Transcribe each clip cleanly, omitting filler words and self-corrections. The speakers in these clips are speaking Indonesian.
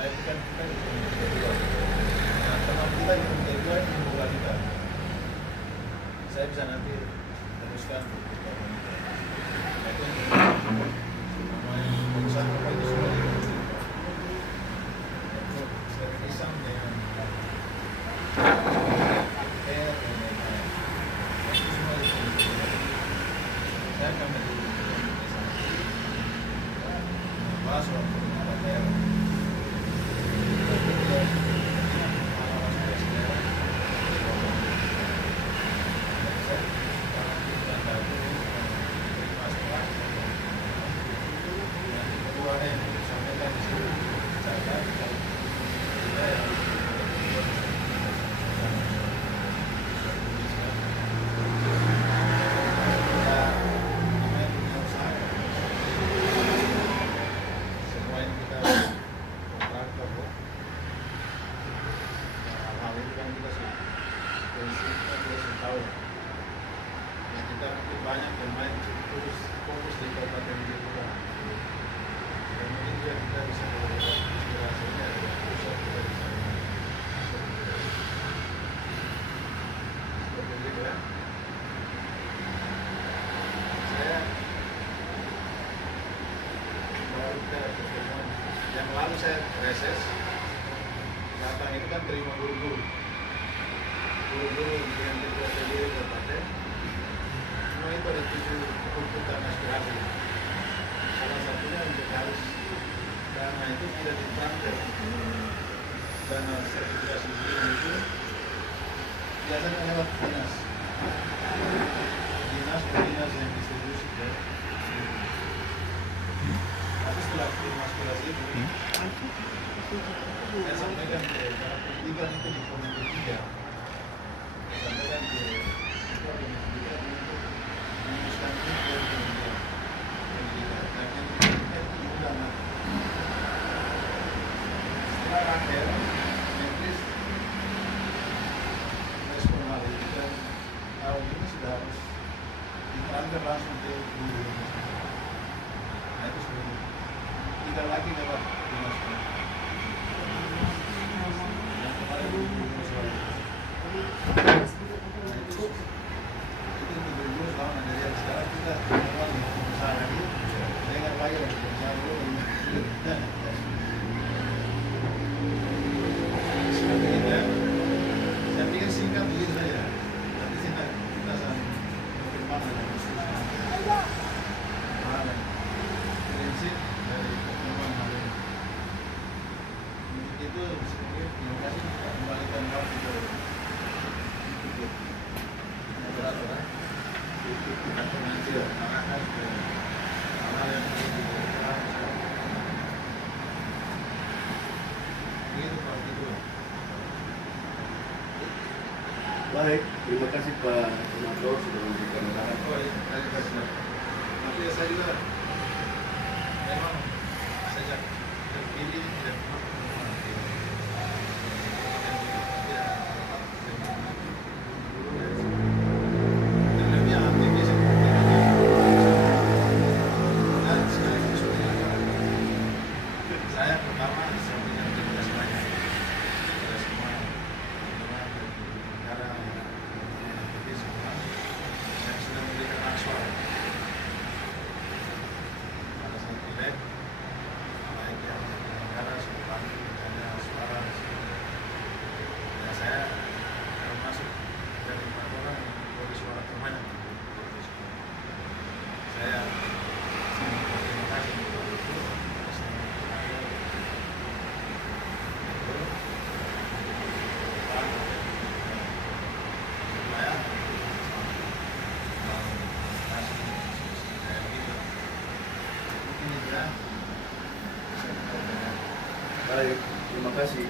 Setelah itu kan kita di komite kedua. Nah, teman kita di komite kedua itu membuka kita. Saya bisa nanti teruskan ke komite. Nah, itu namanya keputusan apa itu semua dikunci. Itu servisam dengan PR dan lain-lain. Itu semua dikunci. Saya akan menjadi komite sanksi. Bahas waktu apa PR. Kita mungkin banyak pemain terus fokus di kabupaten Jayapura. Dan mungkin juga kita bisa melakukan inspirasinya dari pusat kita bisa seperti itu ya. Saya baru kita pertemuan yang lalu saya reses datang itu kan terima guru-guru yang kita sendiri kabupaten. Semua itu ada 7 tuntutan aspirasi. Salah satunya untuk harus dana itu tidak ditransfer. Dana sertifikasi itu biasanya lewat dinas. Dinas yang distribusi ke. Tapi setelah terima aspirasi itu, saya sampaikan ke para pendidikan itu di Komite 3. Saya sampaikan ke pendidikan untuk meneruskan itu ke pendidikan. Karena itu diundang nanti. Setelah akhir, Mentris respon hal itu dan tahun ini sudah harus ditransfer langsung ke guru. Nah itu sudah tidak lagi lewat dinas. Yang kemarin guru soal itu. Nah itu untuk guru selama dari sekarang kita memang usaha lagi dengan bayar usaha dulu seperti itu ya. Saya pikir singkat begitu saja. Nanti kita saling berkembang dengan diskusi. Prinsip dari pertemuan hari ini. Untuk itu sedikit terima kasih kita kembalikan waktu ke moderator. Kita nanti arahkan ke hal yang perlu diberikan. Begitu Pak Ketua. Baik, terima kasih Pak Senator sudah memberikan arahan. Oh iya, terima kasih. Nanti saya juga memang sejak terpilih tidak pernah saya pertama sampaikan terima kasih banyak kepada semua teman-teman dari negara yang aktivis semua yang sudah memberikan hak suara pada saat pileg, baik yang negara sebelum ada suara. Ya saya termasuk dari 4 orang yang memberi suara terbanyak. Saya terima kasih untuk itu. Baik, terima kasih.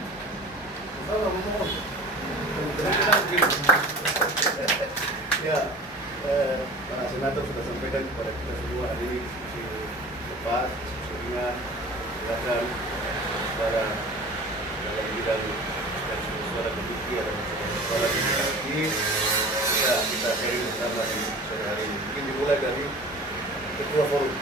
Ya, Pak Senator sudah sampaikan kepada kita semua hari ini diskusi lepas, diskusi ringan, silakan suara dalam bidang dan suara kedua dan suara lagi. Ya, kita sharing bersama di sore hari ini. Mungkin dimulai dari ketua forum.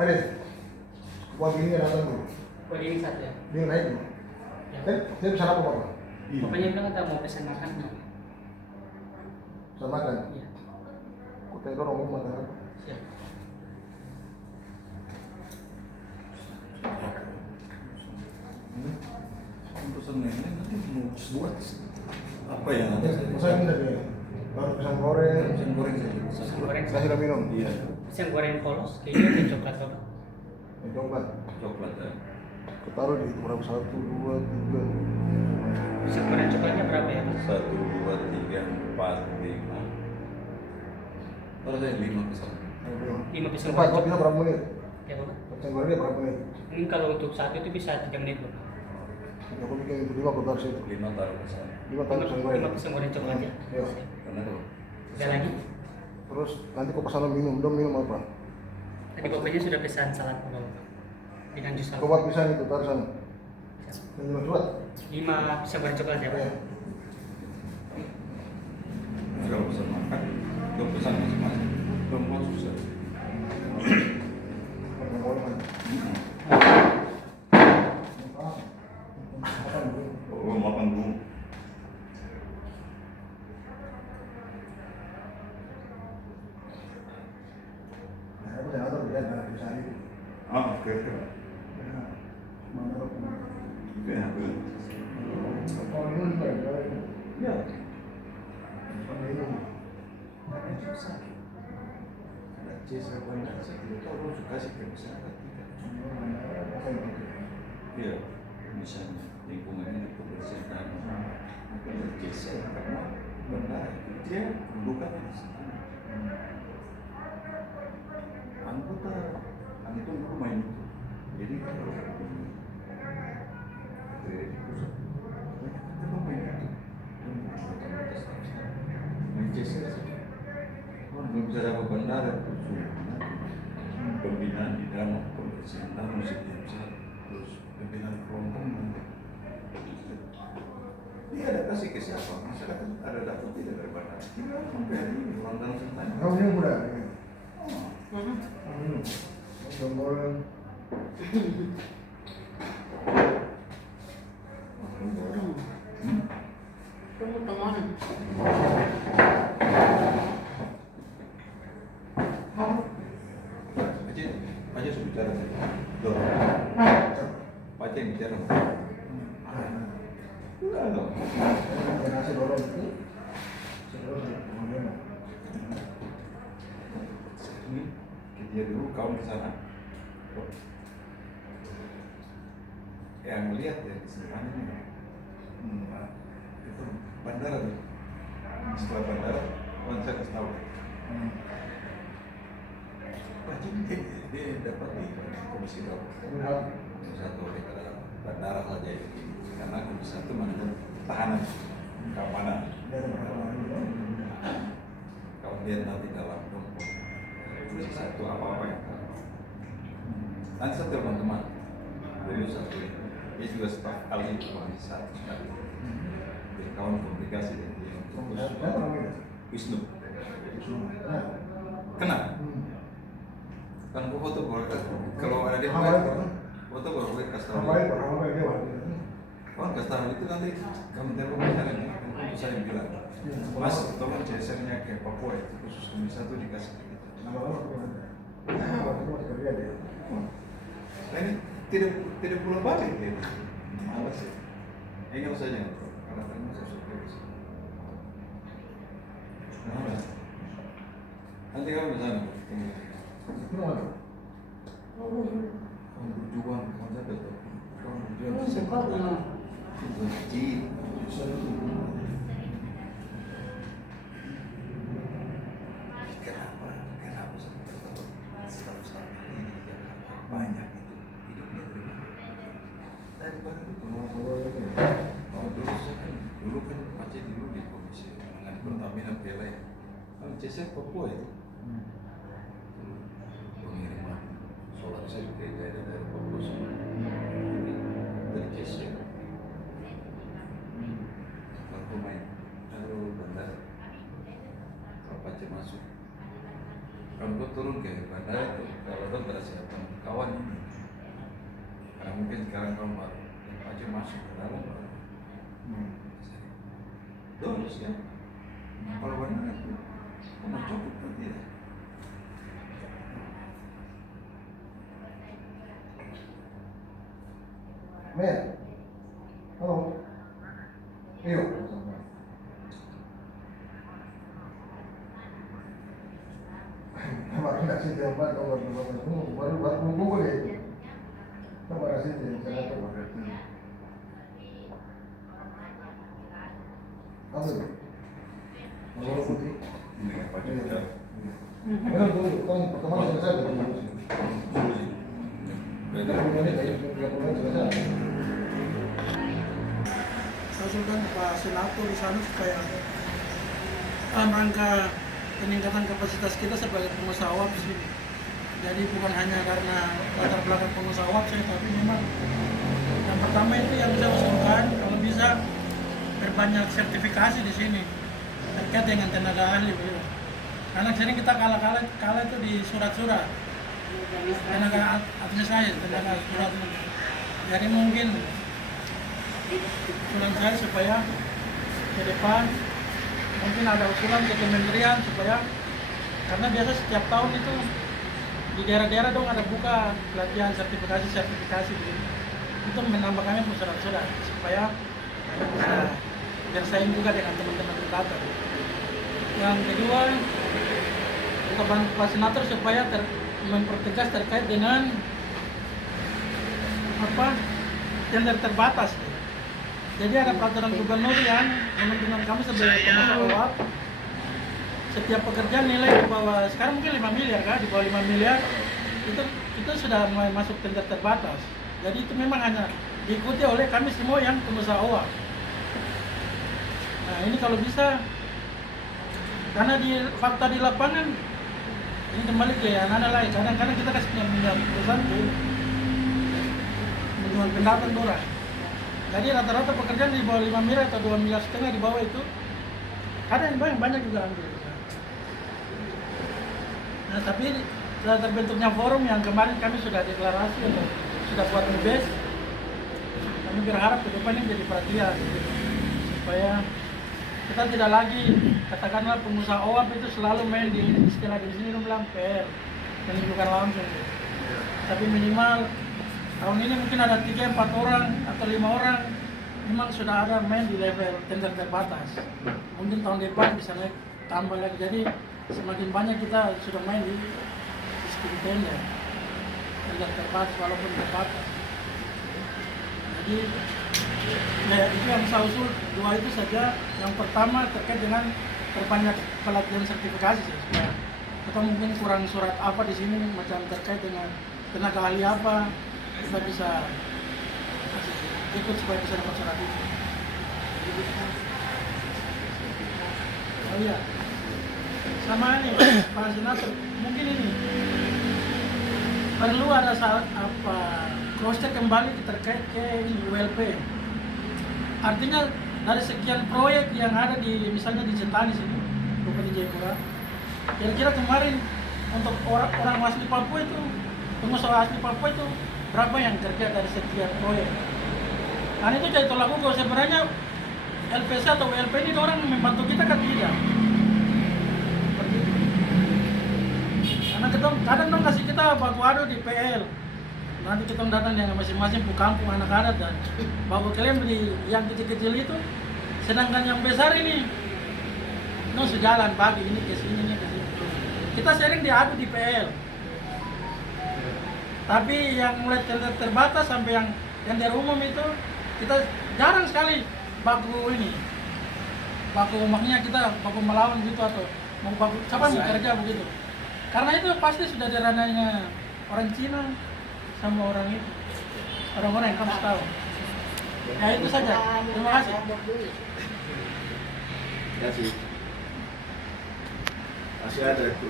Ada. Buat ini ada apa? Buat ini satu ya. Dia naik. Ya. Dia bisa apa Pak? Bapaknya bilang kita mau pesan makan. Bisa makan. Iya. Kok tadi orang mau makan apa? Siap. Pesan ini nanti mau buat apa yang ada? Masa ini dari baru pisang goreng. Pisang goreng saja. Pisang goreng. Kasih udah minum. Iya. Pisang goreng polos, kayaknya ada coklat Bapak. Ini coklat. Coklat ya. Ketaruh di itu berapa? 1, 2, 3. Pisang goreng coklatnya berapa ya Pak? 1, 2, 3, 4, 5. Kalau saya 5 pesan. 5 pisang Pak, goreng kopinya berapa menit? Ya Bapak. Pisang gorengnya berapa menit? Ini kalau untuk satu itu bisa 3 menit Bapak. Ya, aku bikin itu 5 aku taruh situ. 5 taruh pesan. 5 taruh pisang goreng. 5 pisang goreng coklat ya. Iya. Karena tuh. Ada lagi? Terus nanti kau pesan minum, dong minum apa? Tadi Bapaknya sudah pesan salad Bapak. Dengan jus Kau salad. buat pisang itu taruh sana. Yang minum surat. 5 pisang goreng coklat ya Pak. Iya. Kalau pesan makan, itu pesan masing-masing. Perempuan susah. Makan goreng. Oh, makan dulu. Nah, aku jangan tahu dia ada pisang itu. Ah, oke. Mana? Oke, aku. Kalau minum juga ada. Ya. Minum. Karena susah. Ada jasa banyak sih. Kalau suka sih masyarakat kita. Iya, misalnya lingkungannya kebersihan dan jasa karena benar dia bukan di sana. Anggota itu rumah itu. Jadi kalau di pusat mereka kan rumah itu Manchester saja. Belum bisa dapat bandara itu pembinaan di dalam kebersihan dan musik yang besar terus pembinaan kelompok nanti. Dia ada kasih ke siapa? Masyarakat ada dapat tidak dari bandara? Tidak sampai hari ini orang dalam sentanya. Kamu minum udah. Mana? Minum. Pisang goreng. Kamu kemana? Aja sudah bicara tadi. Loh, Pak yang bicara. Enggak dong. Nasi dorong itu. Sebelum Dia dulu kawan ke sana. Yang melihat ya di sebenarnya ini. Itu bandara tuh. Setelah bandara, saya kasih tahu. Dia dapat di komisi berapa? Satu di bandara saja ini. Karena komisi satu manajer tahanan, keamanan. Kalau dia nanti dalam komisi satu apa-apa ya. Nanti satu teman-teman. Beliau satu ini. Dia juga staf ahli komisi satu sekali. Dia kawan komunikasi dan dia Wisnu. Kenal? Kan gua foto kalau ada dia foto baru gue kasih tahu. Kawan kasih tahu itu nanti kamu telepon misalnya itu saya bilang, Mas tolong CSR-nya ke Papua itu khusus komisi satu dikasih. Nah ini tidak pulang balik dia. Malas ya. Ingat saja karena terima saya surprise. Nanti kamu kesana. Kamu berjuang, kamu dapat. Kamu berjuang. Benci. Kenapa sampai setahu ini di Jakarta banyak itu hidupnya dari mana? Daripada itu. Dulu kan Aceh dulu di komisi dengan Pertamina PLN. Kalau CSR Papua itu. Pengiriman solar saya dari Papua semua dari CSR. turun ke bandara itu kalau dong bersiapkan kawan ini. Karena mungkin sekarang kalau baru aja masuk ke dalam baru. Dong siap. Kalau bandara itu mau cukup atau tidak? Mer, halo, Rio. Baru nggak sih tempat baru kumpul ya itu. Sama rasanya di sana tuh. Apa itu? Warna putih. Ini apa juga? Benar dulu, kan pertemuan selesai dengan Beda. 30 menit aja, 30 menit selesai. Saya usulkan Pak Senator di sana supaya rangka peningkatan kapasitas kita sebagai pengusaha WAP di sini. Jadi bukan hanya karena latar belakang pengusaha WAP saya, tapi memang yang pertama itu yang saya usulkan kalau bisa berbanyak sertifikasi di sini terkait dengan tenaga ahli beliau. Karena sering kita kalah itu di surat-surat tenaga administrasi, tenaga surat. Jadi mungkin usulan saya supaya ke depan mungkin ada usulan ke kementerian supaya, karena biasa setiap tahun itu di daerah-daerah dong ada buka pelatihan sertifikasi begitu. Itu menambah kami surat-surat supaya bisa bersaing juga dengan teman-teman edukator. Yang kedua, kita bantu Pak Senator supaya mempertegas terkait dengan tender terbatas. Jadi ada peraturan gubernur yang menentukan kami sebagai pengusaha WAP, setiap pekerjaan nilai di bawah, sekarang mungkin 5 miliar kan, di bawah 5 miliar itu sudah mulai masuk tender terbatas. Jadi itu memang hanya diikuti oleh kami semua yang pengusaha WAP. Nah ini kalau bisa, karena di fakta di lapangan ini kembali ke anak-anak lain, kadang-kadang kita kasih pinjam perusahaan menjual pendatang dorang. Jadi rata-rata pekerjaan di bawah 5 miliar atau 2,5 miliar di bawah itu ada yang banyak juga ambil. Nah tapi sudah terbentuknya forum yang kemarin kami sudah deklarasi atau sudah buat base. Kami berharap ke depan ini jadi perhatian supaya kita tidak lagi katakanlah pengusaha OAP itu selalu main di istilah di sini bilang PR penunjukan langsung. Tapi minimal tahun ini mungkin ada 3-4 orang atau 5 orang memang sudah ada main di level tender terbatas. Mungkin tahun depan bisa naik tambah lagi. Jadi semakin banyak kita sudah main di sistem tender terbatas walaupun terbatas. Jadi itu yang saya usul, 2 itu saja. Yang pertama terkait dengan perbanyak pelatihan sertifikasi supaya kita mungkin kurang surat apa di sini macam terkait dengan tenaga ahli apa, kita bisa ikut supaya bisa dapat surat itu. Oh iya, sama ini Pak Senator, mungkin ini perlu ada saat cross check kembali terkait ke ULP. Artinya dari sekian proyek yang ada di misalnya di Cetani sini, Bupati Jayapura, kira-kira kemarin untuk orang asli Papua itu, pengusaha asli Papua itu berapa yang kerja dari sekian proyek? Karena itu jadi tolak ukur. Sebenarnya LPC atau WLP ini orang membantu kita kan tidak. Seperti itu. Karena kita kadang dong kasih kita baku adu di PL. Nanti kita datang dengan masing-masing ke kampung anak adat dan baku kalian beli yang kecil-kecil itu. Sedangkan yang besar ini sejalan bagi ini ke sini, ini ke sini. Kita sering diadu di PL. Tapi yang mulai terbatas sampai yang dari umum itu kita jarang sekali baku ini. Baku maknya kita baku melawan gitu atau mau baku siapa mau kerja begitu. Karena itu pasti sudah di ranahnya orang Cina sama orang itu. Orang-orang yang kamu tahu. Ya itu saja. Terima kasih. Terima kasih. Masih ada itu.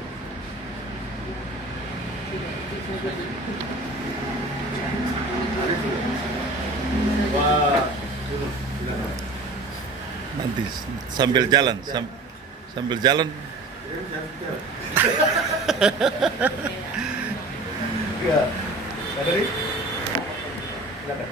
Wah, Nanti sambil jalan, sambil jalan Iya. Pak Dari? Silakan.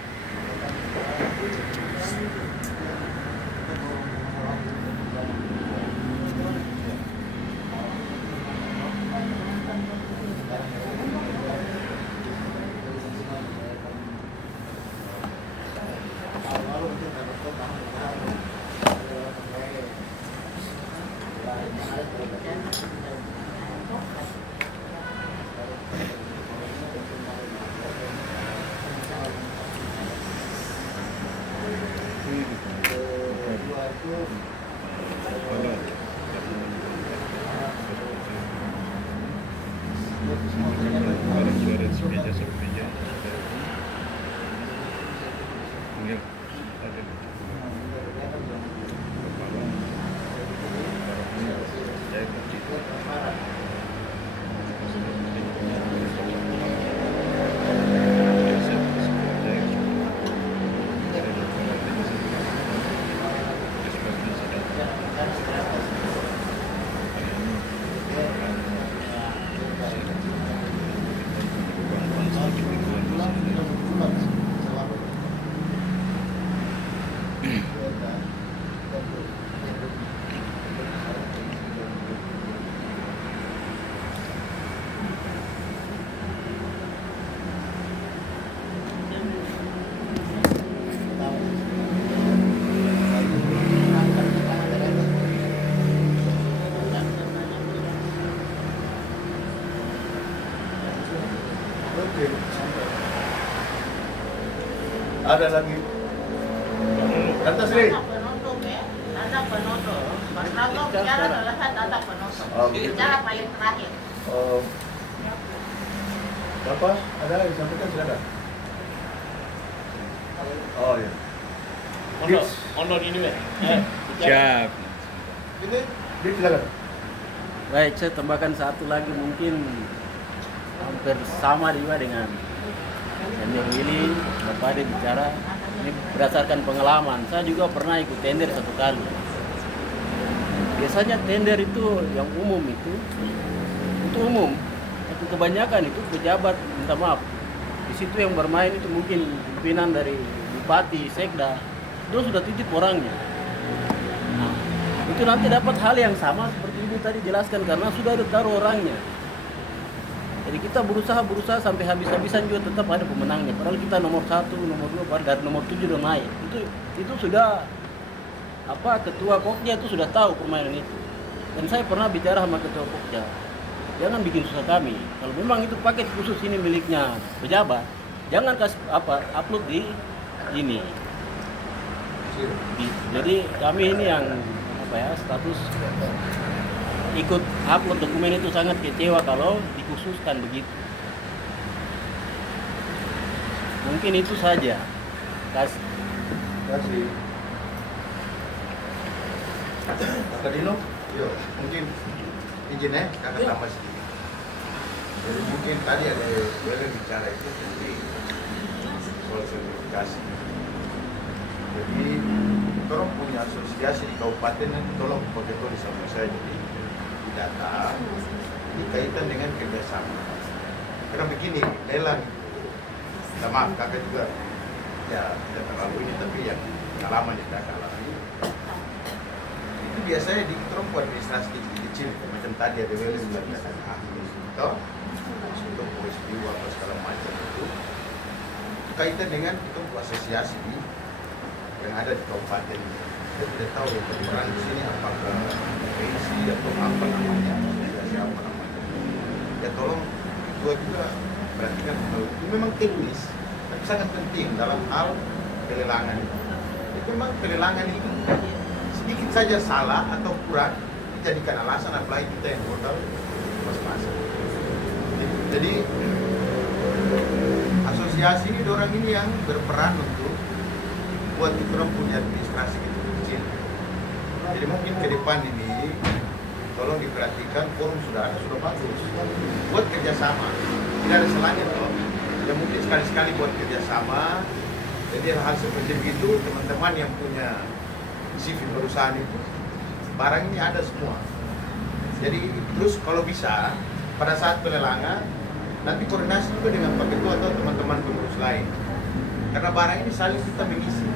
Oke, sampai. Ada lagi. Kata Sri. Ada penutup. Kalau bicara adalah ada penutup. Oh, begitu. Bicara paling terakhir. Bapak, ada yang disampaikan silakan. Oh ya. Honor ini, Mbak. Siap. Ini, dia silakan. Baik, saya tambahkan satu lagi mungkin hampir sama juga dengan Tender Willy. Bapak dia bicara ini berdasarkan pengalaman. Saya juga pernah ikut tender satu kali. Biasanya tender itu yang umum itu umum. Tapi kebanyakan itu pejabat, minta maaf. Di situ yang bermain itu mungkin pimpinan dari bupati, sekda. Itu sudah titip orangnya. Nah, itu nanti dapat hal yang sama seperti ini tadi jelaskan karena sudah ada taruh orangnya. Jadi kita berusaha sampai habis-habisan juga tetap ada pemenangnya. Padahal kita nomor 1, nomor 2, dari nomor 7 udah naik. Itu sudah ketua Pokja itu sudah tahu permainan itu. Dan saya pernah bicara sama ketua Pokja. Jangan bikin susah kami. Kalau memang itu paket khusus ini miliknya pejabat, jangan kasih upload di ini. Jadi kami ini yang status ikut upload dokumen itu sangat kecewa kalau dikhususkan begitu. Mungkin itu saja. Kasih. Kakak Dino, yuk, mungkin izin kakak tambah sedikit. Jadi mungkin tadi ada yang bicara itu tentang soal sertifikasi. Jadi orang punya asosiasi di kabupaten nanti tolong pakai tulis sama saya jadi di data dikaitan dengan kerjasama. Karena begini, lelang, maaf kakak juga ya tidak terlalu ini tapi yang pengalaman yang kakak alami itu biasanya di terumpu administrasi kecil macam tadi ada weli mengatakan itu untuk peristiwa apa segala macam itu kaitan dengan itu asosiasi yang ada di kabupaten. Saya tidak tahu yang berperan di sini apakah PSI atau apa namanya, asosiasi apa namanya. Ya tolong itu juga perhatikan hal itu memang teknis, tapi sangat penting dalam hal pelelangan. Itu memang pelelangan itu sedikit saja salah atau kurang dijadikan alasan apalagi kita yang modal masing-masing. Jadi asosiasi ini orang ini yang berperan untuk buat kita punya administrasi kecil. Jadi mungkin ke depan ini tolong diperhatikan forum sudah ada, sudah bagus. Buat kerjasama, tidak ada salahnya toh. Ya mungkin sekali-sekali buat kerjasama. Jadi hal seperti itu teman-teman yang punya CV perusahaan itu barang ini ada semua. Jadi terus kalau bisa pada saat pelelangan nanti koordinasi juga dengan Pak Ketua atau teman-teman pengurus lain. Karena barang ini saling kita mengisi.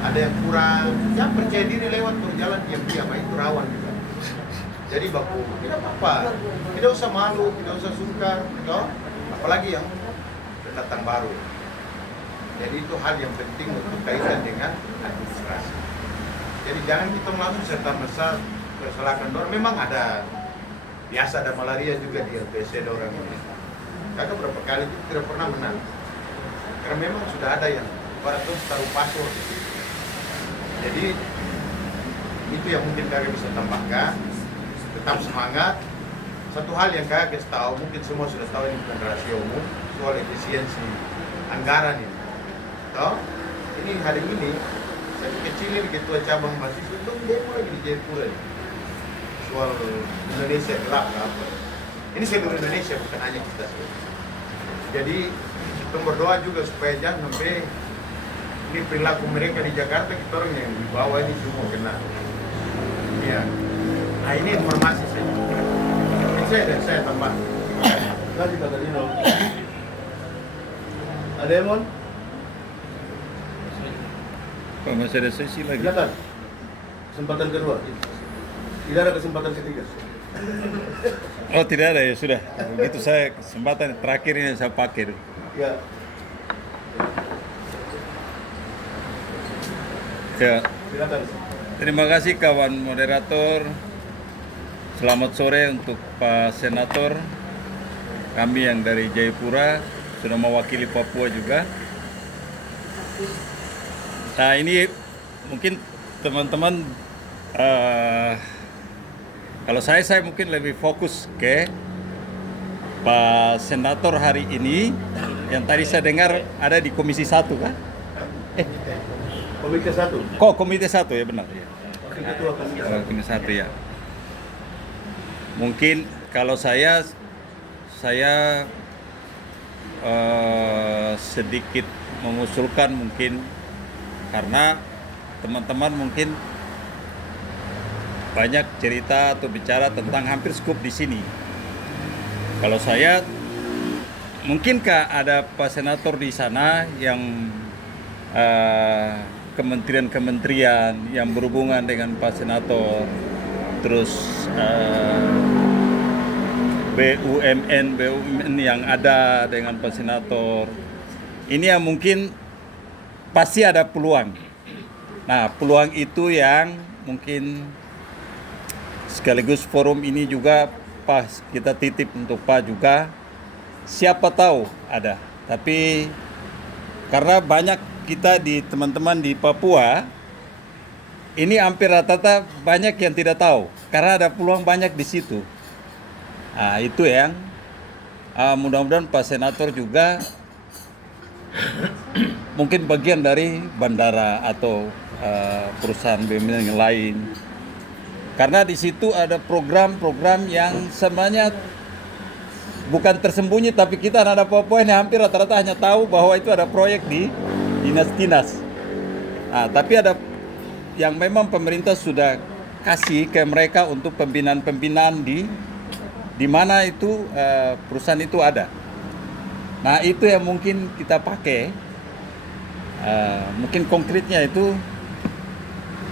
Ada yang kurang, ya percaya diri lewat berjalan diam-diam, itu rawan juga. Jadi baku, tidak apa-apa, tidak usah malu, tidak usah sungkan, toh? Apalagi yang pendatang baru. Jadi itu hal yang penting untuk kaitan dengan administrasi. Jadi jangan kita langsung serta-merta persalahkan orang. Memang ada, biasa ada malaria juga di LPC ada orang ini. Karena berapa kali itu tidak pernah menang. Karena memang sudah ada yang para tuh taruh password. Jadi itu yang mungkin kakak bisa tambahkan. Tetap semangat. Satu hal yang kakak kasih tahu, mungkin semua sudah tahu ini bukan rahasia umum, soal efisiensi anggaran ini. Toh, ini hari ini saya kecilin ketua cabang mahasiswa itu demo lagi di Jayapura ini. Soal Indonesia gelap apa. Ini seluruh Indonesia bukan hanya kita sih. Jadi kita berdoa juga supaya jangan sampai ini perilaku mereka di Jakarta kita orang yang di bawah ini semua kena. Iya. Nah ini informasi saya. Ini saya tambah. Kasih Kak Dino. Ada Emon? Kok masih ada sesi lagi? Silakan. Kesempatan kedua. Tidak ada kesempatan ketiga. Oh tidak ada ya sudah. Begitu saya kesempatan terakhir ini saya pakai dulu. Ya. Ya. Silakan. Terima kasih kawan moderator. Selamat sore untuk Pak Senator. Kami yang dari Jayapura sudah mewakili Papua juga. Nah ini mungkin teman-teman kalau saya mungkin lebih fokus ke Pak Senator hari ini yang tadi saya dengar ada di Komisi 1 kan? Komite 1. Kok Komite 1 ya benar ya. Wakil Ketua Komite 1. Komite 1 ya. Mungkin kalau saya sedikit mengusulkan mungkin karena teman-teman mungkin banyak cerita atau bicara tentang hampir skup di sini. Kalau saya mungkinkah ada Pak Senator di sana yang kementerian-kementerian yang berhubungan dengan Pak Senator, terus BUMN yang ada dengan Pak Senator. Ini yang mungkin pasti ada peluang. Nah, peluang itu yang mungkin sekaligus forum ini juga pas kita titip untuk Pak juga. Siapa tahu ada. Tapi karena banyak kita di teman-teman di Papua, ini hampir rata-rata banyak yang tidak tahu. Karena ada peluang banyak di situ. Nah, itu yang mudah-mudahan Pak Senator juga mungkin bagian dari bandara atau perusahaan BUMN yang lain. Karena di situ ada program-program yang sebenarnya bukan tersembunyi, tapi kita anak Papua ini hampir rata-rata hanya tahu bahwa itu ada proyek di dinas-dinas. Nah, tapi ada yang memang pemerintah sudah kasih ke mereka untuk pembinaan-pembinaan di mana itu perusahaan itu ada. Nah itu yang mungkin kita pakai. Mungkin konkretnya itu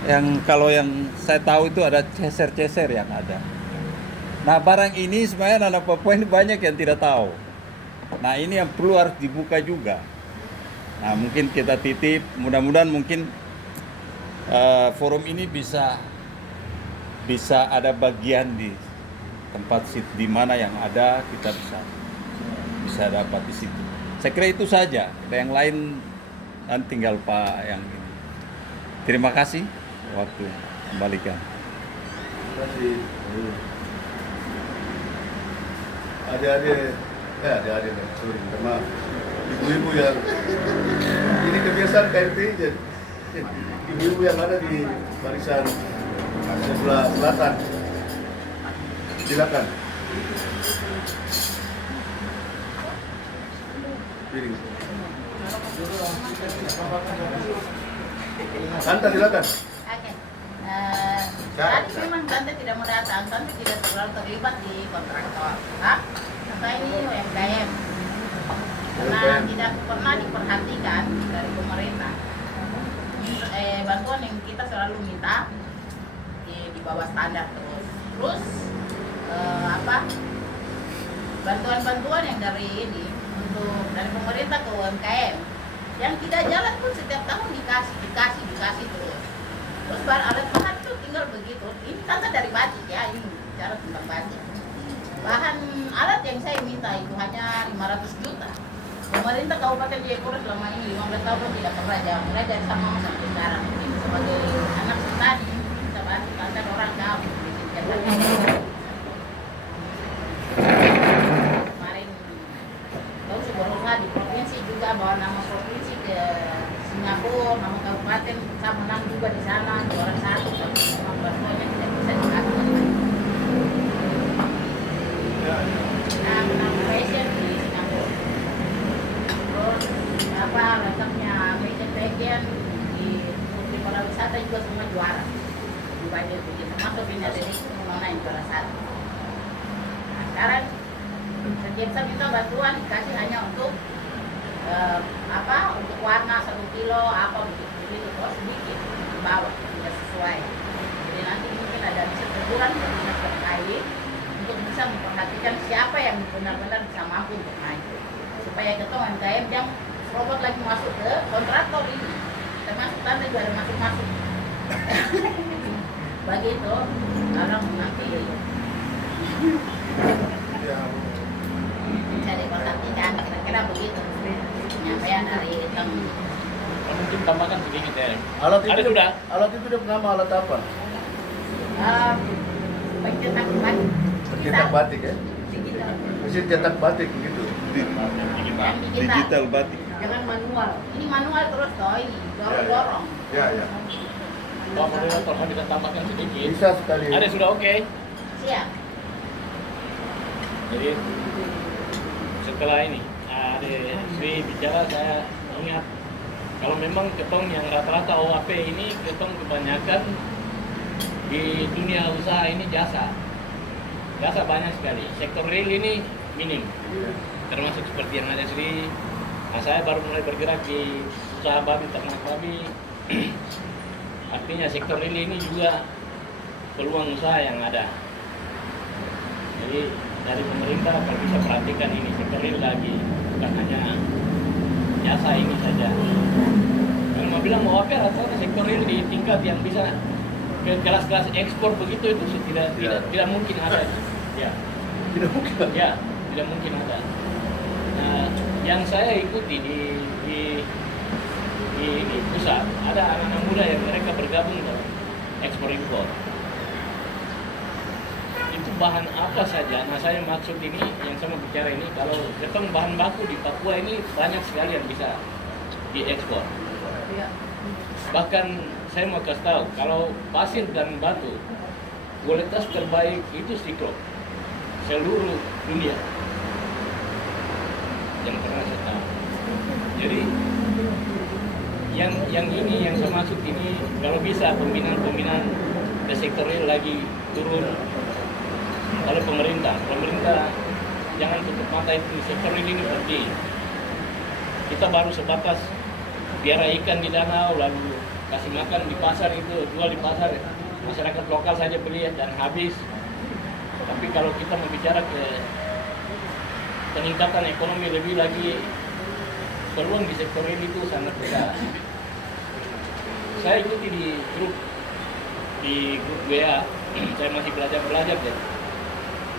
yang kalau yang saya tahu itu ada ceser-ceser yang ada. Nah barang ini sebenarnya anak Papua ini banyak yang tidak tahu. Nah ini yang perlu harus dibuka juga. Nah mungkin kita titip, mudah-mudahan mungkin forum ini bisa ada bagian di tempat di mana yang ada kita bisa dapat di situ. Saya kira itu saja. Yang lain dan tinggal Pak yang ini. Terima kasih waktu kembalikan. Terima kasih. Adik-adik, sorry, maaf. Ibu-ibu yang ini kebiasaan KMP, ibu-ibu yang ada di barisan sebelah selatan. Silakan. Santa silakan. Oke. Tadi memang Tante tidak mau datang, Tante tidak terlalu terlibat di kontraktor. Saya ini UMKM. Karena tidak pernah diperhatikan dari pemerintah. Bantuan yang kita selalu minta di bawah standar terus. Terus bantuan-bantuan yang dari ini untuk dari pemerintah ke UMKM yang tidak jalan pun setiap tahun dikasih terus. Terus alat bahan itu tinggal begitu. Ini Tante dari batik ya, ini bicara tentang batik. Bahan alat yang saya minta itu hanya 500 juta. Pemerintah Kabupaten Jayapura selama ini 15 tahun tidak pernah jawab. Mulai dari sama sampai sekarang. Ini sebagai anak petani, bisa bantu Tante orang jauh. Kemarin tahu berusaha di provinsi juga bawa nama provinsi ke Singapura, nama kabupaten saya menang juga di sana juara 1, tapi memang bantuannya tidak bisa diatur. Nah, menang fashion di Singapura. Terus letaknya fashion bagian di Putri Pariwisata juga semua juara. Di banjir begitu, termasuk ini ada di Mengenai juara 1. Nah, sekarang setiap saya minta bantuan dikasih hanya untuk untuk warna 1 kilo begitu terus sedikit di bawah tidak sesuai. Jadi nanti mungkin ada bisa teguran dari dinas terkait untuk bisa memperhatikan siapa yang benar-benar bisa mampu untuk naik supaya kita UMKM yang robot lagi masuk ke kontraktor ini termasuk Tante juga ada masuk begitu orang nanti bisa diperhatikan kira-kira begitu penyampaian dari Teng. Mungkin tambahkan sedikit ya. Alat Ada itu sudah. Alat itu dia nama alat apa? Pencetak batik. Pencetak batik ya? Digital. Mesin cetak batik gitu. Yang Digital batik. Jangan manual. Ini manual terus toh ini dorong-dorong. Ya. Pak moderator mau kita tambahkan sedikit. Bisa sekali. Ada sudah oke. Siap. Jadi setelah ini ada Sri bicara saya ingat kalau memang ketong yang rata-rata OAP ini ketong kebanyakan di dunia usaha ini jasa banyak sekali. Sektor real ini minim, termasuk seperti yang ada Sri. Nah, saya baru mulai bergerak di usaha babi, ternak babi. Artinya sektor real ini juga peluang usaha yang ada. Jadi dari pemerintah kalau bisa perhatikan ini sektor real lagi, bukan hanya jasa ini saja. Kalau mau bilang mau apa rata-rata sektor real di tingkat yang bisa ke kelas-kelas ekspor begitu itu tidak mungkin ada. Ya. Tidak mungkin. Ya, tidak mungkin ada. Nah, yang saya ikuti di pusat ada anak-anak muda yang mereka bergabung dalam ekspor impor. Itu bahan apa saja? Nah, saya maksud ini yang sama bicara ini kalau ketemu bahan baku di Papua ini banyak sekali yang bisa diekspor. Bahkan saya mau kasih tahu kalau pasir dan batu kualitas terbaik itu Siklop seluruh dunia yang pernah saya tahu. Jadi yang ini yang saya maksud ini kalau bisa pembinaan ke sektor real lagi turun. Kalau pemerintah jangan tutup mata itu sektor ini penting. Kita baru sebatas biara ikan di danau lalu kasih makan di pasar itu jual di pasar masyarakat lokal saja beli dan habis. Tapi kalau kita berbicara ke peningkatan ekonomi lebih lagi peluang di sektor ini itu sangat besar. Saya ikuti di grup WA, saya masih belajar deh.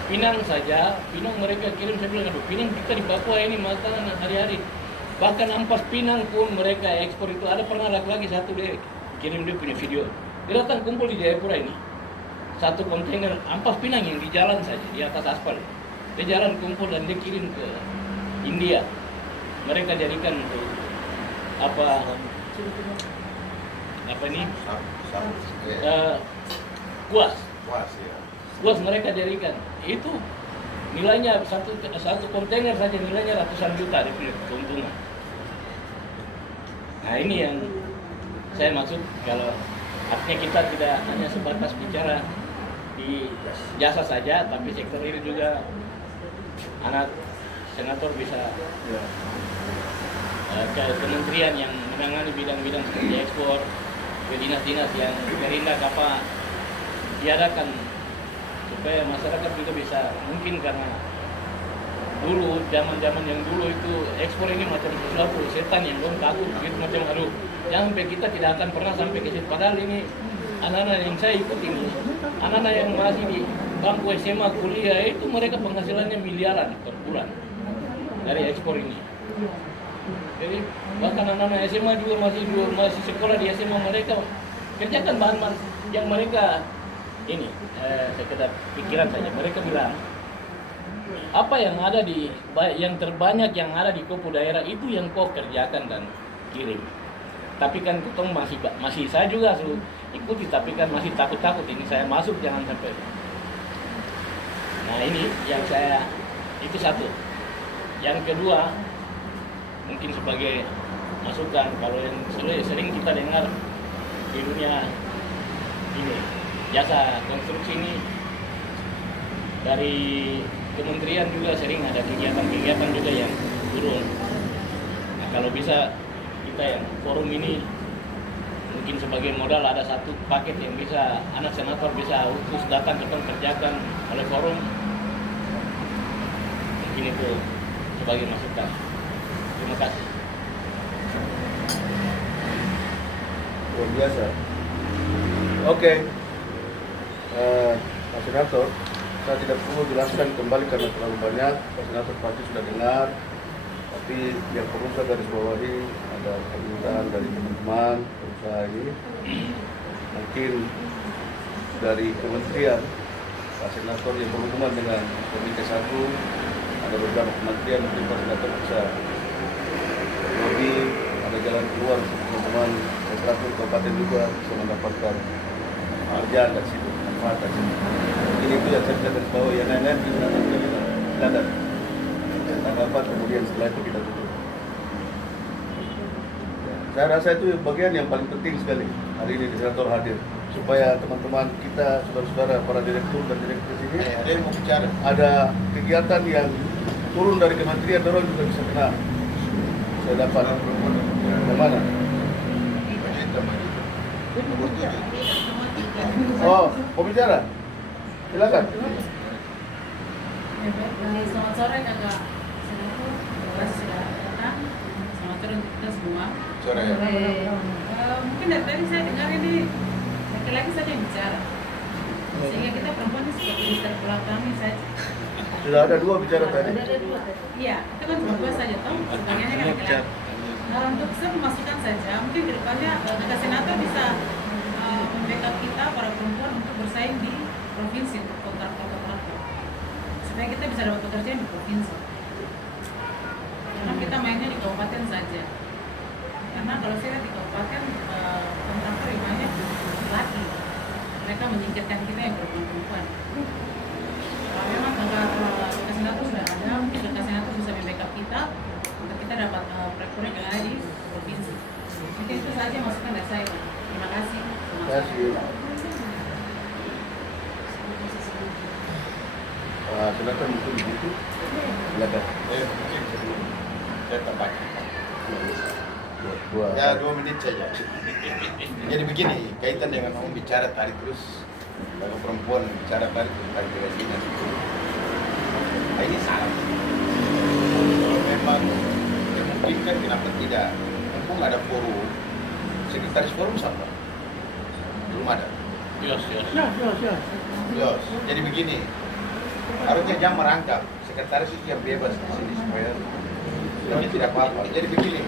Pinang mereka kirim, saya bilang aduh Pinang kita di Papua ini makan hari-hari. Bahkan ampas Pinang pun mereka ekspor itu ada pernah lagi satu dia kirim dia punya video. Dia datang kumpul di Jayapura ini. Satu kontainer ampas Pinang yang di jalan saja di atas aspal. Dia jalan kumpul dan dia kirim ke India. Mereka jadikan untuk apa ini? Kuas mereka jadikan. Itu nilainya satu kontainer saja nilainya ratusan juta dia punya keuntungan. Nah ini yang saya maksud kalau Artinya kita tidak hanya sebatas bicara di jasa saja, tapi sektor ini juga anak senator bisa Ya. ke kementerian yang menangani bidang-bidang seperti ekspor, ke dinas-dinas yang Perindak apa diadakan supaya masyarakat juga bisa, mungkin karena dulu zaman-zaman yang dulu itu ekspor ini macam sesuatu setan yang belum takut gitu, macam aduh jangan sampai kita tidak akan pernah sampai ke situ. Padahal ini anak-anak yang saya ikut ini, anak-anak yang masih di bangku SMA kuliah itu mereka penghasilannya miliaran per bulan dari ekspor ini. Jadi bahkan anak-anak SMA juga masih sekolah di SMA, mereka kerjakan bahan-bahan yang mereka ini sekedar pikiran saja. Mereka bilang apa yang ada di yang terbanyak yang ada di Kopo daerah itu yang kau kerjakan dan kirim. Tapi kan ketong masih saya juga ikuti, tapi kan masih takut-takut ini saya masuk jangan sampai. Nah ini yang saya itu satu. Yang kedua mungkin sebagai masukan, kalau yang sering kita dengar di dunia ini jasa konstruksi ini dari kementerian juga sering ada kegiatan-kegiatan juga yang turun. Nah kalau bisa kita yang forum ini mungkin sebagai modal ada satu paket yang bisa anak senator bisa utus datang kita kerjakan oleh forum, mungkin itu sebagai masukan. Terima kasih. Luar biasa. Oke. Pak Senator, saya tidak perlu jelaskan kembali karena terlalu banyak. Pak Senator pasti sudah dengar. Tapi yang perlu saya garis bawahi ada permintaan dari teman-teman pengusaha ini. Mungkin dari kementerian, Pak Senator yang berhubungan dengan Komite 1, ada beberapa kementerian mungkin Pak Senator bisa lobby, ada jalan keluar teman-teman operator kabupaten juga bisa mendapatkan pekerjaan dari situ, manfaat dari situ. Ini itu yang saya bisa garis bawah, yang lain-lain kita silakan. Tanggapan kemudian setelah itu kita tutup. Saya rasa itu bagian yang paling penting sekali hari ini di Senator hadir, supaya teman-teman kita, saudara-saudara, para direktur dan direktur sini Ada yang mau bicara. ada kegiatan yang turun dari kementerian, orang juga bisa kenal. Saya dapat kemana? Oh, mau bicara? Silakan. Selamat sore kakak Senator, terima kasih sudah datang. Selamat sore untuk kita semua. Sore. Mungkin dari tadi saya dengar ini laki-laki saja yang bicara, sehingga kita perempuan ini seperti di terbelakangi saja. Sudah ada 2 bicara tadi. Ada 2. Iya, itu kan cuma 2 saja toh, sebagiannya kan laki-laki. Untuk saya memasukkan saja, mungkin ke depannya kakak Senator bisa membackup kita para perempuan untuk bersaing di provinsi untuk kontraktor, supaya kita bisa dapat pekerjaan di provinsi. Karena kita mainnya di kabupaten saja. Karena kalau saya lihat di kabupaten kontraktor yang banyak laki, mereka menyingkirkan kita yang perempuan. Kalau memang kakak Senator sudah ada, mungkin kakak Senator bisa membackup kita untuk kita dapat proyek yang ada di provinsi. Mungkin itu saja masukan dari saya. Terima kasih. Terima kasih. Senator mungkin begitu. Silakan. Mungkin saya tambah. Dua. Ya 2 menit saja. Jadi begini, kaitan dengan kamu bicara tadi terus, kalau perempuan bicara tadi tentang kewajiban itu, nah ini salah. Kalau memang dimungkinkan, kenapa tidak? Mumpung ada forum, sekretaris forum siapa? Belum ada. Yes. Yes. Jadi begini, harusnya jam merangkap sekretaris itu yang bebas di sini supaya ini tidak apa-apa. Jadi begini,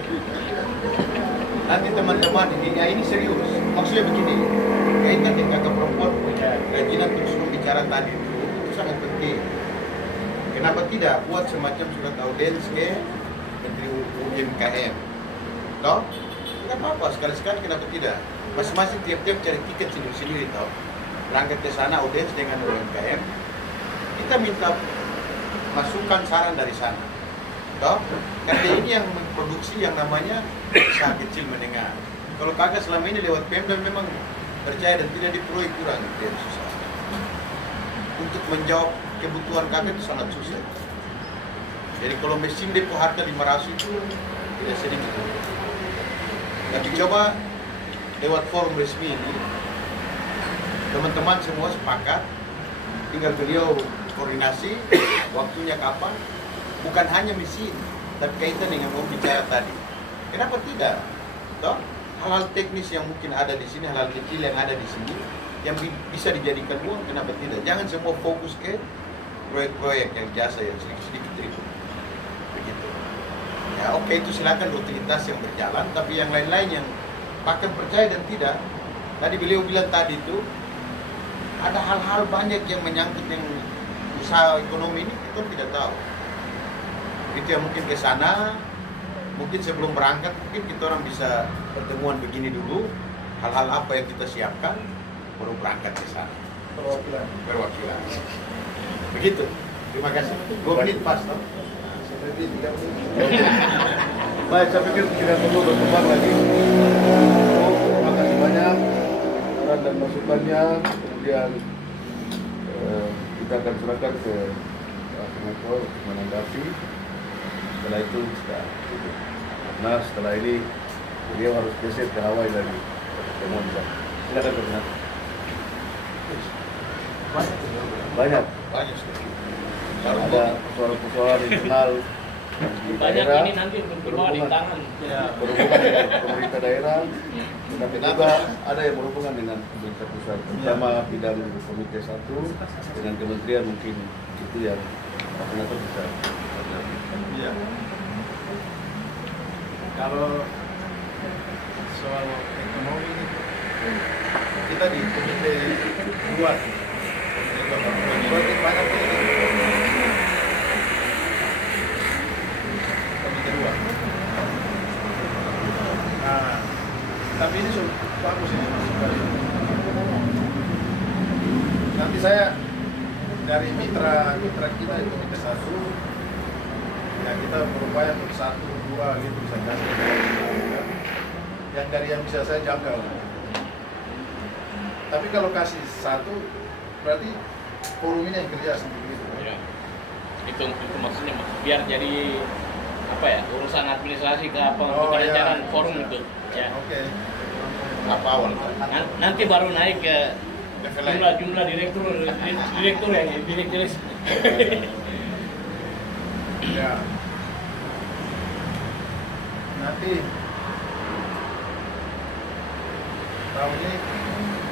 nanti teman-teman ini serius. Maksudnya begini, kaitan dengan kakak perempuan punya kerajinan terus membicara tadi itu sangat penting. Kenapa tidak buat semacam surat audiens ke Menteri UMKM? Toh? Tidak apa-apa, sekali-sekali kenapa tidak? Masing-masing tiap-tiap cari tiket sendiri-sendiri, toh. Berangkat ke sana audiens dengan UMKM, kita minta masukan saran dari sana. Toh? Karena ini yang memproduksi yang namanya usaha kecil menengah. Kalau kagak selama ini lewat Pemda memang percaya dan tidak di proyek kurang itu yang susah. Untuk menjawab kebutuhan kami itu sangat susah. Jadi kalau mesin depo harga 500 itu tidak sedikit. Tapi coba lewat forum resmi ini, teman-teman semua sepakat, tinggal beliau koordinasi waktunya kapan, bukan hanya mesin, tapi kaitan dengan mau bicara tadi. Kenapa tidak? Toh, hal-hal teknis yang mungkin ada di sini, hal-hal kecil yang ada di sini, yang bisa dijadikan uang, kenapa tidak? Jangan semua fokus ke proyek-proyek yang jasa yang sedikit-sedikit ribut. Begitu. Ya oke, itu silakan rutinitas yang berjalan, tapi yang lain-lain yang bahkan percaya dan tidak. Tadi beliau bilang tadi itu ada hal-hal banyak yang menyangkut yang usaha ekonomi ini kita tidak tahu. Itu yang mungkin ke sana, mungkin sebelum berangkat mungkin kita orang bisa pertemuan begini dulu, hal-hal apa yang kita siapkan baru berangkat ke sana. Perwakilan. Begitu. Terima kasih. 2 menit pas, toh? Baik, saya pikir tidak perlu berkembang lagi. Terima kasih banyak saran dan masukannya. Kemudian kita akan serahkan ke Pak Senator untuk menanggapi. Setelah itu kita tutup. Nah, setelah ini beliau harus geser ke Hawaii lagi. Pertemuan kita. Silakan Pak Senator. Banyak. Banyak sekali. Ada persoalan-persoalan internal di Banyak daerah, ini nanti untuk dibawa di tangan. berhubungan dengan pemerintah daerah, tetapi juga ada yang berhubungan dengan pemerintah pusat, terutama bidang komite 1 dengan kementerian mungkin itu yang Pak Senator bisa. Iya. Kalau soal ekonomi ini kita di komite 2 itu banyak komite 2. Nah, tapi ini sudah bagus ini masukan. Nanti saya dari mitra kita itu komite 1 ya kita berupaya untuk 1, 2 gitu bisa kasih yang dari yang bisa saya jangkau. Tapi kalau kasih 1 berarti forum ini yang kerja sendiri gitu. Ya. Itu maksudnya biar jadi apa ya, urusan administrasi ke apa perencanaan forum itu. Ya. Oke. Apa awal? Nanti baru naik ke Level lain. jumlah direktur yang direkturis. Ya. Nanti tahun ini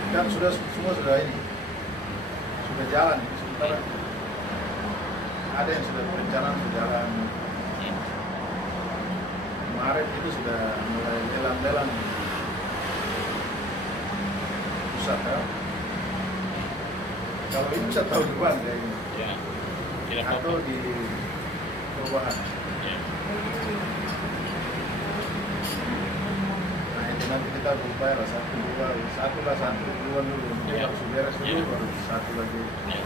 kan semua sudah ini sudah jalan. Sementara ada yang sudah perencanaan sudah jalan. Maret itu sudah mulai lelang-lelang pusat ya. Kalau ini bisa tahun depan kayaknya. Ya. Tidak Atau apa-apa. di perubahan. Ya. Nah itu nanti kita berupaya lah 1, 2 dulu. Ya. Harus beres dulu Ya. baru 1 lagi. Ya.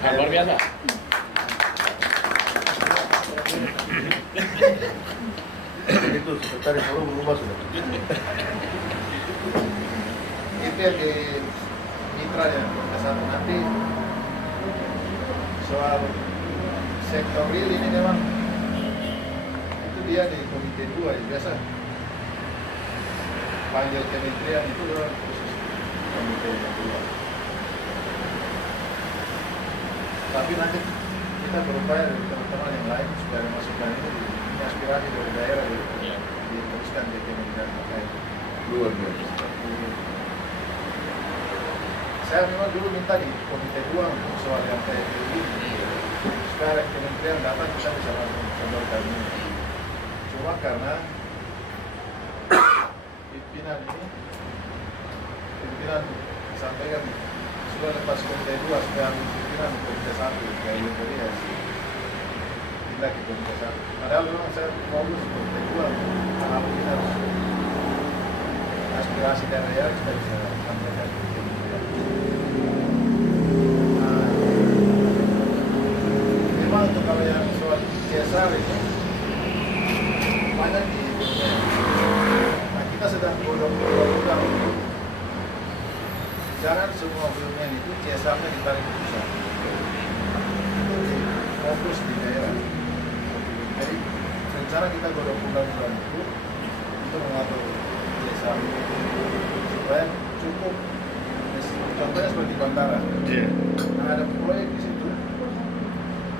Nah, luar biasa. Jadi itu sekretaris forum berubah sudah. Itu yang di mitra ya satu nanti soal sektor real ini memang itu dia di komite 2 ya biasa panggil kementerian itu orang khusus komite yang 2. Tapi nanti kita berupaya dari teman-teman yang lain supaya masukan ini aspirasi dari daerah Ya. diteruskan di kementerian terkait. Luar biasa. Saya memang dulu minta di komite 2 untuk soal yang kayak ini. Sekarang kementerian datang kita bisa langsung sodorkan ini. Cuma karena pimpinan sampaikan sudah lepas komite 2 sekarang pimpinan komite 1 kayak itu ya pindah ke komite 1. Padahal memang saya fokus komite 2 karena mungkin harus aspirasi daerah kita bisa sampaikan ke kementerian. Memang untuk kalau yang soal CSR itu banyak di nah kita sedang godong jangan semua BUMN itu CSR-nya ditarik ke pusat. Itu fokus di daerah. Jadi rencana kita godok bulan-bulan itu untuk mengatur CSR supaya cukup. Contohnya seperti bandara. Nah, ada proyek di situ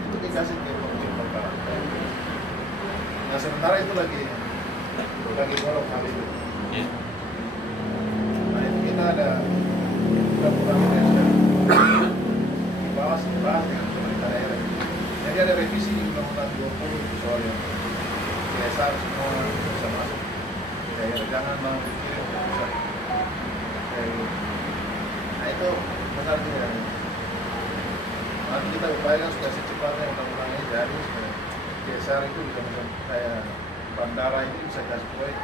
itu dikasih ke pemilik bandara. Nah sementara itu lagi golok hal itu. Nah itu kita ada program yang sudah dibahas dengan pemerintah daerah. Jadi ada revisi di Undang-Undang 20 soal yang CSR semua bisa masuk di daerah. Jangan mau dikirim ke pusat. Nah itu besar juga. Nanti kita upayakan supaya secepatnya undang-undang ini jadi supaya CSR itu bisa macam kayak bandara ini bisa kasih proyek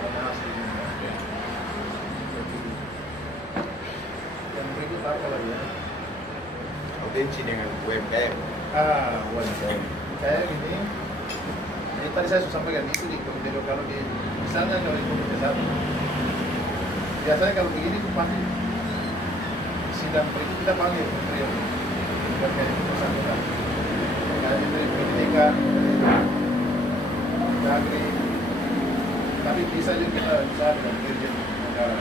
mana hasilnya. Yang berikut apa lagi ya? Potensi dengan UMKM. UMKM. Kayak gini. Ini tadi saya sudah sampaikan itu di komite kalau di misalnya kalau di komite 1 biasanya kalau begini itu pasti sidang itu kita panggil menteri terkait bersangkutan. Dari Menteri Pendidikan, Dagri, tapi bisa juga kita bisa dengan dirjen negara.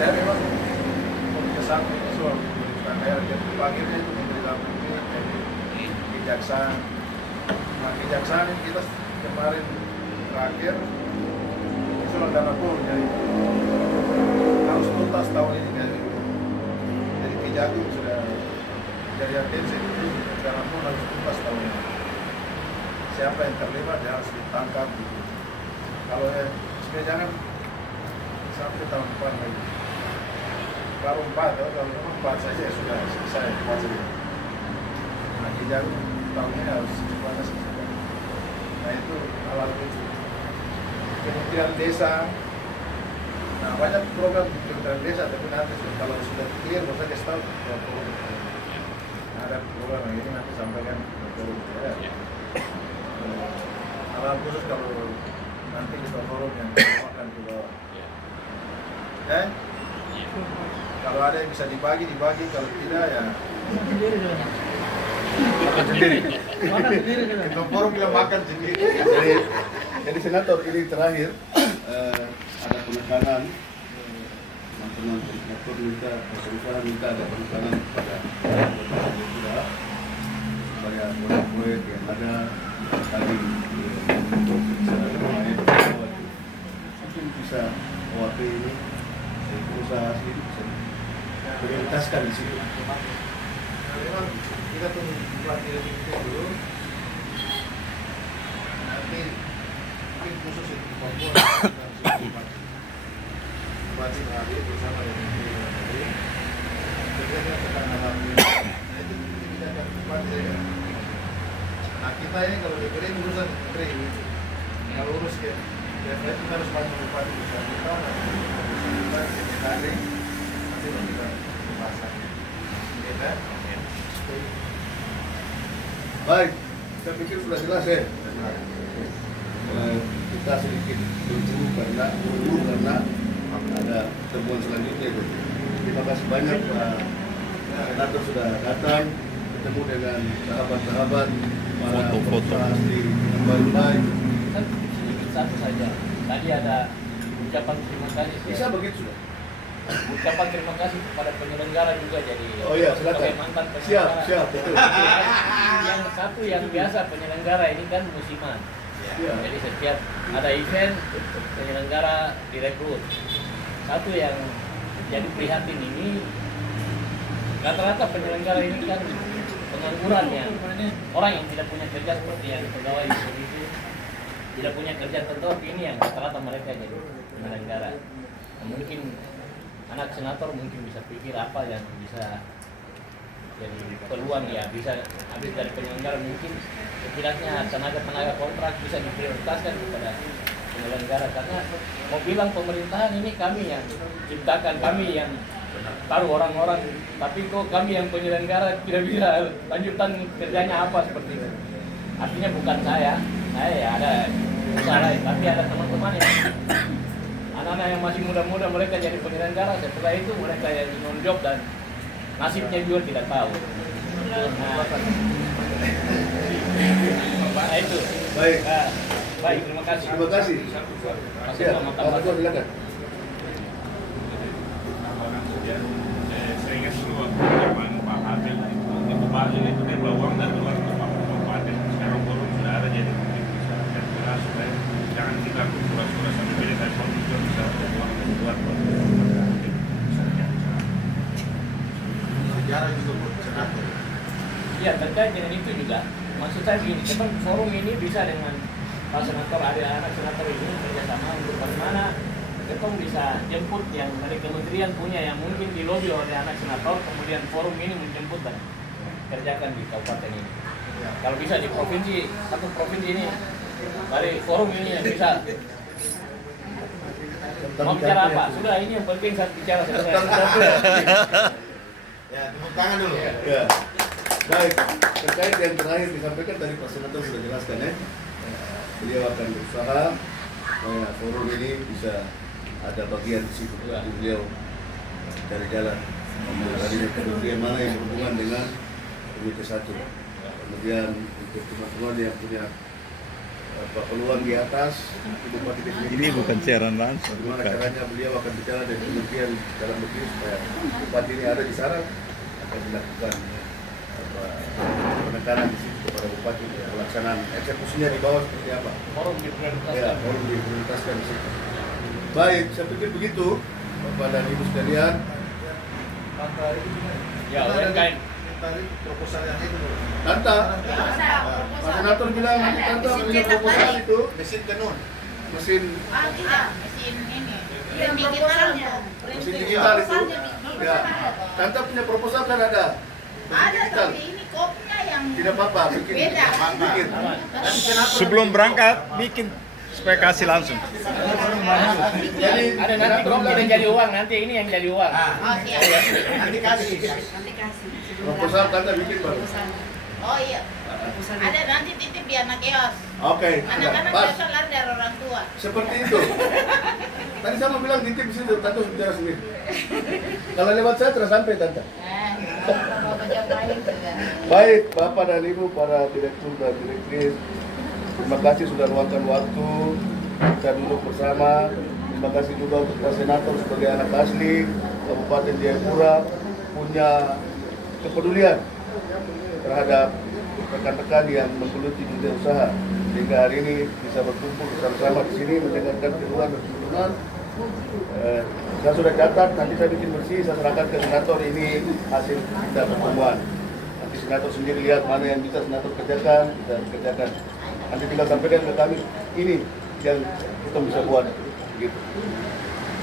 Saya memang komite 1 ini soal pemerintahan daerah yang dipanggilnya itu Menteri Dalam Negeri, Kejaksaan. Nah Kejaksaan ini kita kemarin terakhir soal dana bor jadi harus tuntas tahun ini jadi Kejagung sudah jadi atensi itu dana bor harus tuntas tahun ini. Siapa yang terlibat dia harus ditangkap gitu. Kalau supaya jangan sampai tahun depan lagi. Baru 4, kalau memang 4 saja ya sudah selesai 4 saja. Nah Kejagung tahun ini harus cepatnya selesai. Nah itu alat itu. Kementerian Desa, nah banyak program di Kementerian Desa, tapi nanti kalau sudah clear, baru saja start program. Nah, ada program yang ini nanti sampaikan ke forum ya. Alat khusus kalau nanti kita forum yang akan ke bawah. Kalau ada yang bisa dibagi, kalau tidak ya makan sendiri. Kita forum bilang makan sendiri. Jadi senator ini terakhir ada penekanan teman-teman koordinator minta ada penekanan kepada kita supaya proyek yang ada tadi untuk mungkin bisa OAP ini usaha sendiri bisa prioritaskan di situ. Memang kita tunggu pelatihan itu dulu. Nanti mungkin khusus itu Papua dan Bupati Bali bersama dengan Menteri kemudian tentang alam. Nah itu kita akan Bupati ya. Nah kita ini kalau DPD urusan Menteri, kalau urus ke DPD kita harus bantu Bupati bersama kita, nanti kita Sekretari, nanti kita pembahasannya. Kita Baik, saya pikir sudah jelas ya. Kita sedikit berburu karena ada temuan selanjutnya. Terima kasih banyak Pak Senator sudah datang bertemu dengan sahabat-sahabat para pengusaha asli yang baik-baik. Sedikit satu saja. Tadi ada ucapan terima kasih. Bisa begitu sudah. Ucapan terima kasih kepada penyelenggara juga jadi. Oh iya, silakan. Sebagai mantan penyelenggara. Siap, betul. Yang satu yang biasa penyelenggara ini kan musiman. Ya. Jadi setiap ada event penyelenggara direkrut. Satu yang jadi prihatin ini rata-rata penyelenggara ini kan pengangguran yang orang yang tidak punya kerja seperti yang pegawai itu tidak punya kerja tetap ini yang rata-rata mereka jadi penyelenggara. Nah, mungkin anak senator mungkin bisa pikir apa yang bisa jadi peluang ya bisa habis dari penyelenggara mungkin setidaknya tenaga kontrak bisa diprioritaskan kepada penyelenggara karena mau bilang pemerintahan ini kami yang ciptakan, kami yang taruh orang-orang, tapi kok kami yang penyelenggara tidak bisa lanjutan kerjanya apa seperti itu. Artinya bukan saya ya ada salah, tapi ada teman-teman yang anak-anak yang masih muda-muda mereka jadi penyelenggara, setelah itu mereka jadi non-job dan nasibnya juga tidak tahu. Nah itu. Baik. Nah, baik, terima kasih. Terima kasih. Masih Ya, sama Pak tambah. Ketua silakan. Saya ingat dulu waktu zaman Pak Habib itu Pak Habib itu dia bawa uang dari luar ke Pak Kabupaten. Sekarang forum sudah ada, jadi mungkin bisa jelas supaya jangan kita pura-pura sampai beda dari forum juga bisa uang dari luar Pak Habib. Sejarah juga buat senator. Iya, terkait dengan itu juga. Maksud saya begini, kita forum ini bisa dengan Pak Senator, ada anak senator ini kerjasama untuk bagaimana kita bisa jemput yang dari kementerian punya yang mungkin dilobi oleh anak senator, kemudian forum ini menjemput dan kerjakan di kabupaten ini. Kalau bisa di provinsi, satu provinsi ini dari forum ini yang bisa mau bicara apa? Sudah, ini yang penting saat bicara selesai. Ya, tepuk tangan dulu. Ya. Baik, terkait yang terakhir disampaikan dari Pak Senator sudah jelaskan ya. Beliau akan berusaha supaya forum ini bisa ada bagian di situ. Jadi beliau cari jalan menjalani kementerian mana yang berhubungan dengan Komite 1. Kemudian untuk teman-teman yang punya peluang di atas, Bupati definitif. Ini bukan siaran langsung. Bagaimana Bukan. caranya beliau akan bicara dari kementerian dalam negeri supaya Bupati ini ada di sana, akan dilakukan penekanan di situ kepada Bupati pelaksanaan eksekusinya di bawah seperti apa. Forum diprioritaskan. Ya, forum diprioritaskan di situ. Baik, saya pikir begitu Bapak dan Ibu sekalian. Ya, UMKM. Tadi proposal yang itu. Tanta, Pak Senator bilang Tanta punya proposal itu Mesin tenun. mesin Tidak, mesin ini. Iya, proposalnya. mesin digital itu. Ya, Tanta punya proposal kan ada. Mesin Ada, digital. tapi ini kopinya yang Tidak apa-apa, bikin. Beda. Bikin. Sebelum berangkat bikin supaya kasih langsung. Jadi Ada nanti kok tidak jadi uang, nanti ini yang jadi uang. Oh, siap. Nanti kasih. Nanti kasih. proposal Tanta bikin baru. Oh iya. Ada nanti titip di anak kios. Oke, Anak-anak pas. biasa lari dari orang tua. Seperti itu. Tadi saya mau bilang titip di situ, Tante bicara sendiri. Kalau lewat saya terus sampai Tante. Bapak jam lain juga. Baik, Bapak dan Ibu, para direktur dan direktris, terima kasih sudah luangkan waktu kita duduk bersama. Terima kasih juga untuk Pak Senator sebagai anak asli Kabupaten Jayapura punya kepedulian terhadap rekan-rekan yang menggeluti dunia usaha sehingga hari ini bisa berkumpul bersama-sama di sini mendengarkan keluhan dan tuntunan. Saya sudah catat, nanti saya bikin bersih, saya serahkan ke senator ini hasil kita pertemuan. Nanti senator sendiri lihat mana yang bisa senator kerjakan, kita kerjakan. Nanti tinggal sampaikan ke kami, ini yang kita bisa buat. Gitu.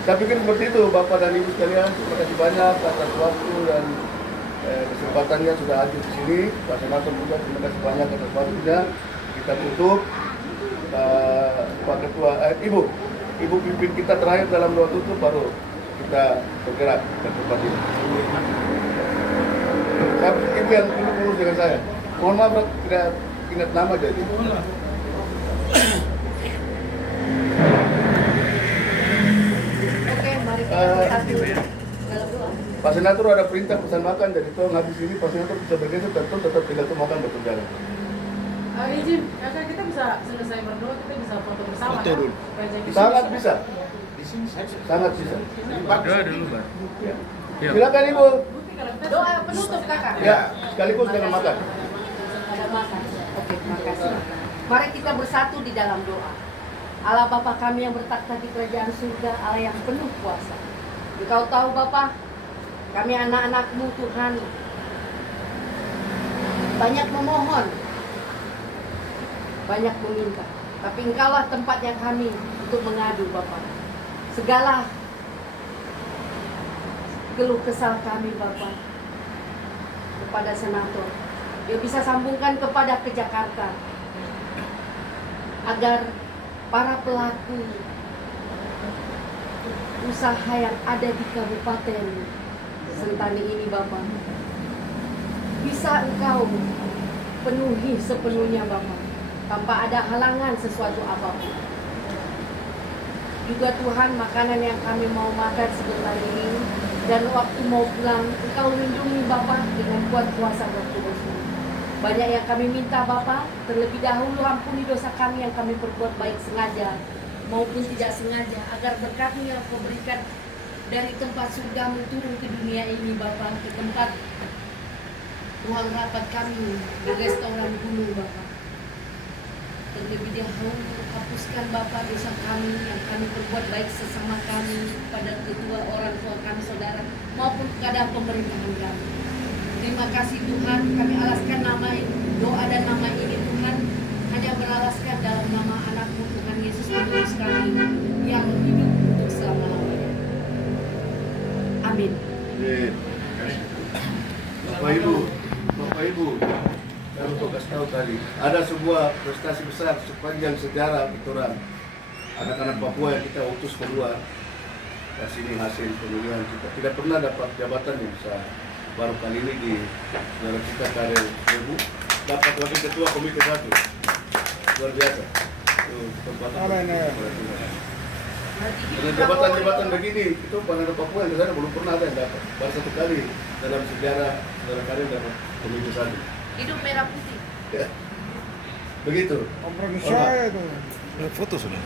Saya pikir seperti itu, Bapak dan Ibu sekalian. Terima kasih banyak atas waktu dan kesempatannya sudah hadir di sini. Pak Senator juga terima kasih banyak atas waktunya. Kita tutup. Pak Ketua, Ibu pimpin kita terakhir dalam doa tutup, baru kita bergerak ke tempat ini. Saya Ibu yang dulu urus dengan saya. Mohon maaf tidak ingat nama jadi. Oke, mari kita bersatu dalam doa. Pak Senator ada perintah pesan makan, jadi tolong habis ini Pak Senator bisa bergeser, tentu tetap tidak tuh makan berjalan. Izin, kakak kita bisa selesai berdoa, kita bisa foto bersama ya. Supaya jadi Sangat bisa, Di sini saya sangat bisa. Doa dulu, Pak. Ya. Yuk. Silakan Ibu. Bukti kalau kita doa penutup kakak. Ya, sekaligus dengan makan. Ada makan. Oke, terima kasih. Mari kita bersatu di dalam doa. Allah Bapa kami yang bertakhta di kerajaan surga, Allah yang penuh kuasa. Engkau tahu Bapa, kami anak-anak-Mu Tuhan banyak memohon, banyak meminta. Tapi Engkaulah tempatnya kami untuk mengadu Bapa. Segala keluh kesal kami Bapa kepada senator, dia bisa sambungkan kepada ke Jakarta agar para pelaku usaha yang ada di Kabupaten Sentani ini Bapak bisa Engkau penuhi sepenuhnya Bapak. tanpa ada halangan sesuatu apapun. Juga Tuhan, makanan yang kami mau makan sebentar ini dan waktu mau pulang, Engkau lindungi Bapa dengan kuat kuasa Roh Kudus. Banyak yang kami minta Bapa, terlebih dahulu ampuni dosa kami yang kami perbuat baik sengaja maupun tidak sengaja, agar berkat-Mu yang Kau berikan dari tempat surga-Mu turun ke dunia ini Bapa, ke tempat ruang rapat kami di restoran gunung Bapa. Terlebih dahulu hapuskan Bapa dosa kami yang kami perbuat baik sesama kami, pada kedua orang tua kami, saudara, maupun kepada pemerintahan kami. Terima kasih Tuhan, kami alaskan nama doa dan nama ini Tuhan, hanya beralaskan dalam nama anak-Mu Tuhan Yesus Kristus kami yang hidup untuk selama-lamanya. Amin. Amin. Bapak Ibu, saya untuk kasih tahu tadi, ada sebuah prestasi besar sepanjang sejarah keturunan anak-anak Papua yang kita utus keluar. Dan sini hasil pemilihan kita. Tidak pernah dapat jabatan yang besar. Baru kali ini di saudara kita Karel Sebu dapat wakil ketua komite 1. Luar biasa. Itu tempatan. Dengan jabatan-jabatan begini, itu Panada Papua yang kesana belum pernah ada yang dapat. Baru satu kali dalam sejarah saudara Karel dapat komite 1. Hidup merah putih. Ya. Begitu. Kompromi saya itu. Foto sudah.